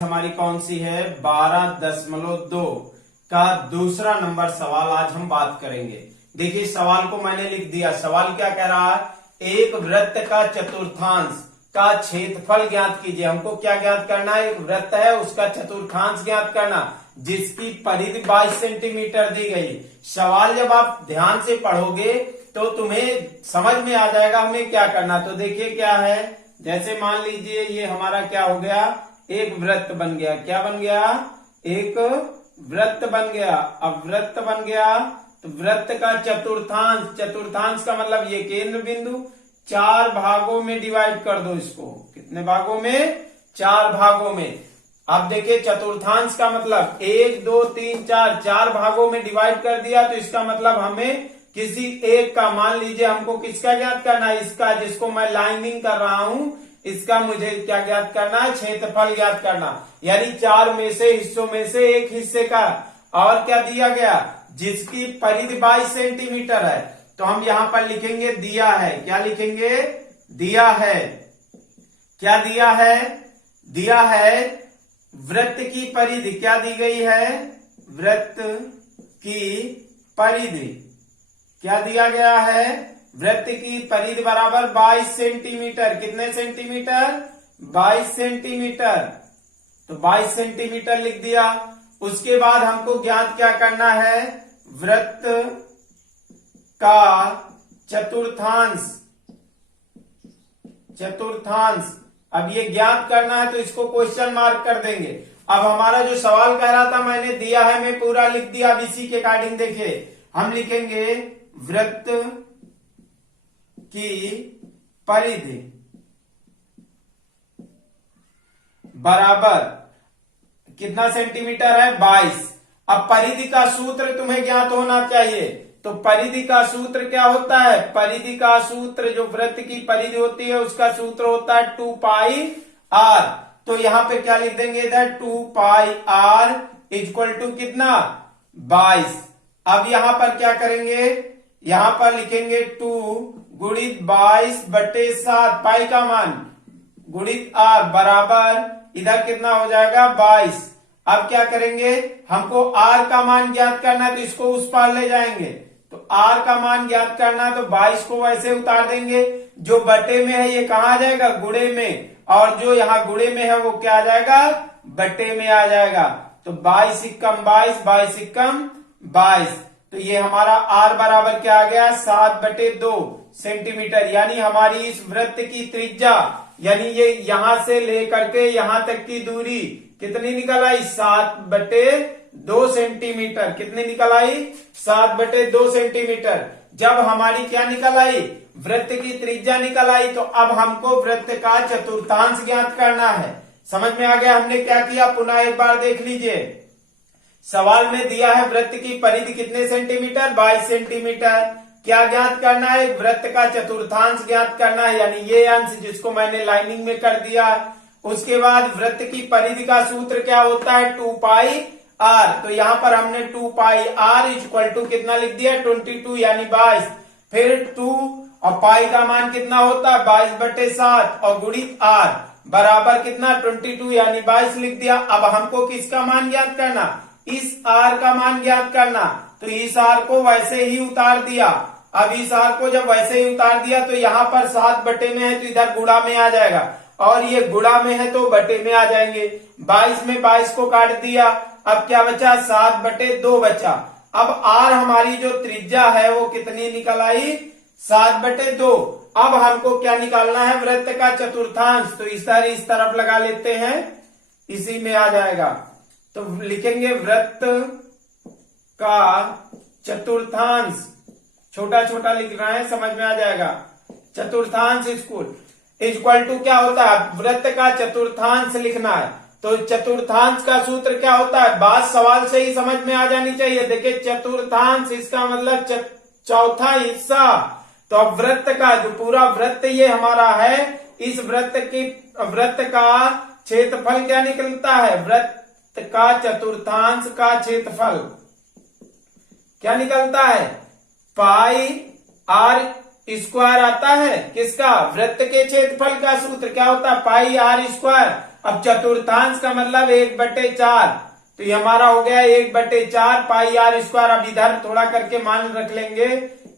हमारी कौन सी है 12.2 का दूसरा नंबर सवाल आज हम बात करेंगे। देखिए सवाल को मैंने लिख दिया। सवाल क्या कह रहा है, एक वृत्त का चतुर्थांश का क्षेत्रफल ज्ञात कीजिए। हमको क्या ज्ञात करना है, एक वृत्त है उसका चतुर्थांश ज्ञात करना जिसकी परिधि 22 सेंटीमीटर दी गई। सवाल जब आप ध्यान से पढ़ोगे तो तुम्हें समझ में आ जाएगा हमें क्या करना। तो देखिए क्या है, जैसे मान लीजिए ये हमारा क्या हो गया, एक वृत्त बन गया। क्या बन गया, एक वृत्त बन गया। अब वृत्त बन गया तो वृत्त का चतुर्थांश, चतुर्थांश का मतलब ये केंद्र बिंदु, 4 भागों में डिवाइड कर दो इसको। कितने भागों में, 4 भागों में। अब देखिए चतुर्थांश का मतलब 1 2 3 4, 4 भागों में डिवाइड कर दिया। तो इसका मतलब हमें किसी एक का, मान लीजिए हमको किसका ज्ञात करना है, इसका जिसको मैं लाइनिंग कर रहा हूं, इसका मुझे क्या ज्ञात करना है, क्षेत्रफल ज्ञात करना। यानी 4 में से हिस्सों में से एक हिस्से का। और क्या दिया गया, जिसकी परिधि 22 सेंटीमीटर है। तो हम यहां पर लिखेंगे दिया है। क्या लिखेंगे, दिया है। क्या दिया है, दिया है वृत्त की परिधि। क्या दी गई है, वृत्त की परिधि। क्या दिया गया है, वृत्त की परिधि बराबर 22 सेंटीमीटर। कितने सेंटीमीटर, 22 सेंटीमीटर। तो 22 सेंटीमीटर लिख दिया। उसके बाद हमको ज्ञात क्या करना है, वृत्त का चतुर्थांश। चतुर्थांश अब ये ज्ञात करना है तो इसको क्वेश्चन मार्क कर देंगे। अब हमारा जो सवाल कह रहा था मैंने दिया है, मैं पूरा लिख दिया। अब इसी के अकॉर्डिंग देखिए हम लिखेंगे वृत्त की परिधि बराबर कितना सेंटीमीटर है, 22। अब परिधि का सूत्र तुम्हें ज्ञात होना चाहिए। तो परिधि का सूत्र क्या होता है, परिधि का सूत्र जो वृत्त की परिधि होती है उसका सूत्र होता है 2 पाई आर। तो यहां पे क्या लिख देंगे इधर, 2 पाई आर इक्वल टू कितना, 22। अब यहां पर क्या करेंगे, यहां पर लिखेंगे 2 गुणित 22/7, पाई का मान गुणित आर बराबर इधर कितना हो जाएगा, 22। अब क्या करेंगे, हमको आर का मान ज्ञात करना है तो इसको उस पार ले जाएंगे। तो आर का मान ज्ञात करना तो 22 को वैसे उतार देंगे। जो बटे में है ये कहाँ आ जाएगा, गुणे में। और जो यहाँ गुणे में है वो क्या आ जाएगा, बटे में आ जाएगा। तो 22 इक्कम 22, 22 इक्कम 22। तो ये हमारा आर बराबर क्या आ गया, 7/2 सेंटीमीटर। यानी हमारी इस वृत्त की त्रिज्या, यानी ये यहां से लेकर के यहां तक की दूरी कितनी निकल आई, 7/2 सेंटीमीटर। कितनी निकल आई, 7/2 सेंटीमीटर। जब हमारी क्या निकल आई, वृत्त की त्रिज्या निकल आई, तो अब हमको वृत्त का चतुर्थांश ज्ञात करना है। समझ में आ गया हमने क्या किया, पुनः एक बार देख लीजिए। सवाल में दिया है वृत्त की परिधि कितने सेंटीमीटर, 22 सेंटीमीटर। क्या ज्ञात करना है, वृत्त का चतुर्थांश ज्ञात करना है, यानी ये अंश जिसको मैंने लाइनिंग में कर दिया। उसके बाद वृत्त की परिधि का सूत्र क्या होता है, 2 पाई आर। तो यहां पर हमने 2 पाई आर इक्वल टू कितना लिख दिया, 22 यानी 22। फिर 2 और पाई का मान कितना होता है, 22/7 और गुणित आर बराबर कितना, 22 यानी 22 लिख दिया। अब हमको किसका मान ज्ञात करना, इस आर का मान ज्ञात करना। तो इस आर को वैसे ही उतार दिया। अब इस आर को जब वैसे ही उतार दिया तो यहाँ पर 7 बटे में है तो इधर गुणा में आ जाएगा, और ये गुणा में है तो बटे में आ जाएंगे। 22 में 22 को काट दिया। अब क्या बचा, 7/2 बचा। अब आर हमारी जो त्रिज्या है वो कितनी निकल आई, 7/2। अब हमको क्या निकालना है, वृत्त का चतुर्थांश। तो इस तरफ लगा लेते हैं, इसी में आ जाएगा। तो लिखेंगे वृत्त का चतुर्थांश, छोटा छोटा लिख रहा है, समझ में आ जाएगा। चतुर्थांश इक्वल टू क्या होता है, वृत्त का चतुर्थांश लिखना है। तो चतुर्थांश का सूत्र क्या होता है, बात सवाल से ही समझ में आ जानी चाहिए। देखिए चतुर्थांश इसका मतलब चौथा हिस्सा। तो अब वृत्त का जो पूरा वृत्त ये हमारा है, इस वृत्त का क्षेत्रफल क्या निकलता है, वृत्त का चतुर्थांश का क्षेत्रफल क्या निकलता है, पाई आर स्क्वायर आता है। किसका, वृत्त के क्षेत्रफल का सूत्र क्या होता है, पाई आर स्क्वायर। अब चतुर्थांश का मतलब 1/4, तो ये हमारा हो गया 1/4 पाई आर स्क्वायर। अब इधर थोड़ा करके मान रख लेंगे,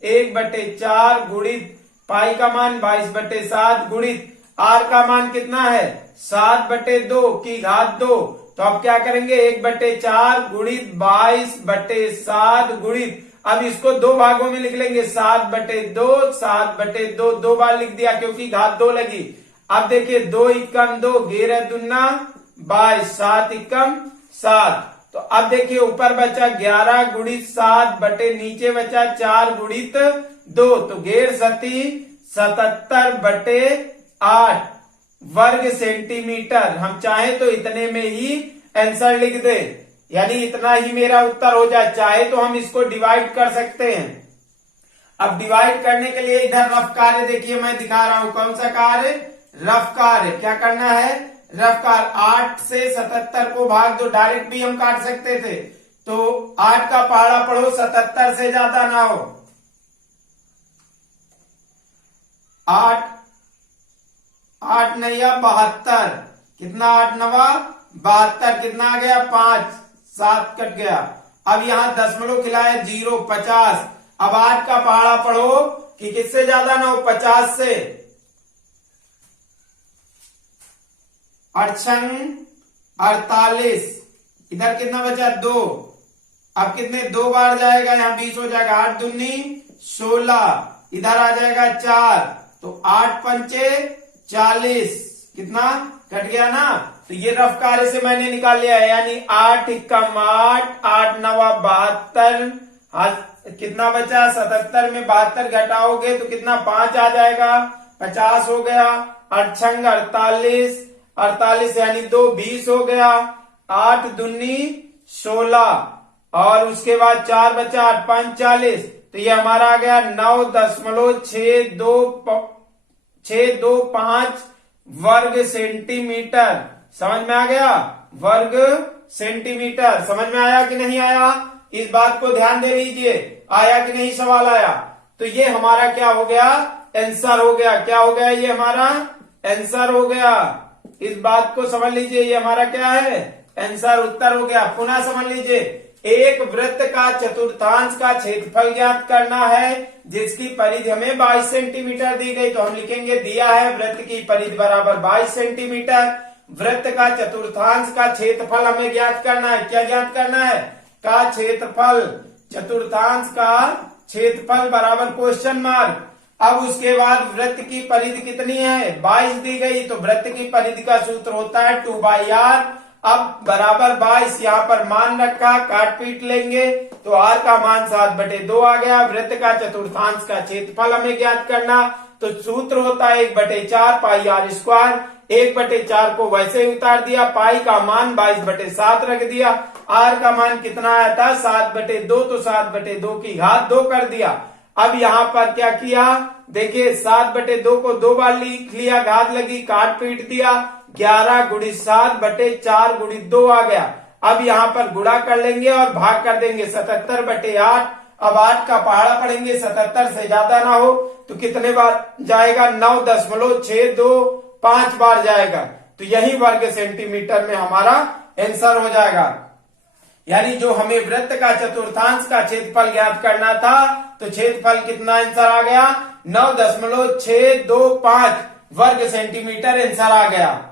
1/4 गुणित पाई का मान 22/7 गुणित आर का मान कितना है 7/2 की घात 2। तो अब क्या करेंगे 1/4 गुणित 22/7 गुणित, अब इसको दो भागों में लिख लेंगे 7/2 7/2, 2 बार लिख दिया क्योंकि घात 2 लगी। अब देखिए 2 एकम 2, 11 दूना 22, 7 एकम 7। तो अब देखिए ऊपर बचा 11 गुणित 7 बटे नीचे बचा 4 गुणित 2, तो 77/8 वर्ग सेंटीमीटर। हम चाहे तो इतने में ही आंसर लिख दे, यानी इतना ही मेरा उत्तर हो जाए। चाहे तो हम इसको डिवाइड कर सकते हैं। अब डिवाइड करने के लिए इधर रफ कार्य देखिए मैं दिखा रहा हूं। कौन सा कार्य? रफ कार्य। क्या करना है? रफ कार्य। 8 से 77 को भाग दो, डायरेक्ट भी हम काट सकते थे। तो 8 का पहाड़ा पढ़ो, 77 से ज्यादा ना हो। 8 नया 72, कितना 8 नवा 72, कितना आ गया 5, 7 कट गया। अब यहां दशमलव खिलाया 0, 50। अब 8 का पहाड़ा पढ़ो कि किससे ज्यादा ना हो, 50 से। 48, इधर कितना बचा 2। अब कितने 2 बार जाएगा, यहां 20 हो जाएगा। 8 दूनी 16, इधर आ जाएगा 4, तो 8 पंचे 40, कितना कट गया ना। तो ये रफ कार्य से मैंने निकाल लिया है, यानी 8 एकम 8, 8 नवा 72, कितना बचा 77 में 72 घटाओगे तो कितना 5 आ जाएगा, 50 हो गया। 8 48, 48 यानी 2 20 हो गया। 8 दूनी 16 और उसके बाद 4 बचा, 8 5 40, तो ये हमारा आ गया 9.625 वर्ग सेंटीमीटर। समझ में आ गया? वर्ग सेंटीमीटर। समझ में आया कि नहीं आया? इस बात को ध्यान दे लीजिए, आया कि नहीं सवाल आया। तो ये हमारा क्या हो गया, आंसर हो गया। क्या हो गया? ये हमारा आंसर हो गया। इस बात को समझ लीजिए, ये हमारा क्या है, आंसर, उत्तर हो गया। पुनः समझ लीजिए, एक वृत्त का चतुर्थांश का क्षेत्रफल ज्ञात करना है जिसकी परिधि हमें 22 सेंटीमीटर दी गई। तो हम लिखेंगे दिया है वृत्त की परिधि बराबर 22 सेंटीमीटर। वृत्त का चतुर्थांश का क्षेत्रफल हमें ज्ञात करना है। क्या ज्ञात करना है? का क्षेत्रफल, चतुर्थांश का क्षेत्रफल बराबर क्वेश्चन मार्क। अब उसके बाद वृत्त की परिधि कितनी है, 22 दी गई, तो वृत्त की परिधि का सूत्र होता है 2/r। अब बराबर 22 यहाँ पर मान रखा, काट पीट लेंगे तो r का मान 7/2 आ गया। वृत्त का चतुर्थांश का क्षेत्रफल हमें ज्ञात करना, तो सूत्र होता है 1/4 पाई आर स्क्वायर। 1/4 को वैसे ही उतार दिया, पाई का मान 22/7 रख दिया, r का मान कितना आया था 7/2, तो 7/2 की घात 2 कर दिया। अब यहाँ पर क्या किया, देखिए 7/2 को 2 बार लिख लिया, घात लगी, काट पीट दिया, 11 गुणित 7/4 गुणित 2 आ गया। अब यहाँ पर गुणा कर लेंगे और भाग कर देंगे 77/8। अब 8 का पहाड़ा पढ़ेंगे, 77 से ज्यादा ना हो तो कितने बार जाएगा, 9.625 बार जाएगा। तो यही वर्ग सेंटीमीटर में हमारा आंसर हो जाएगा। यानी जो हमें वृत्त का चतुर्थांश का क्षेत्रफल ज्ञात करना था, तो क्षेत्रफल कितना आंसर आ गया, 9.625 वर्ग सेंटीमीटर आंसर आ गया।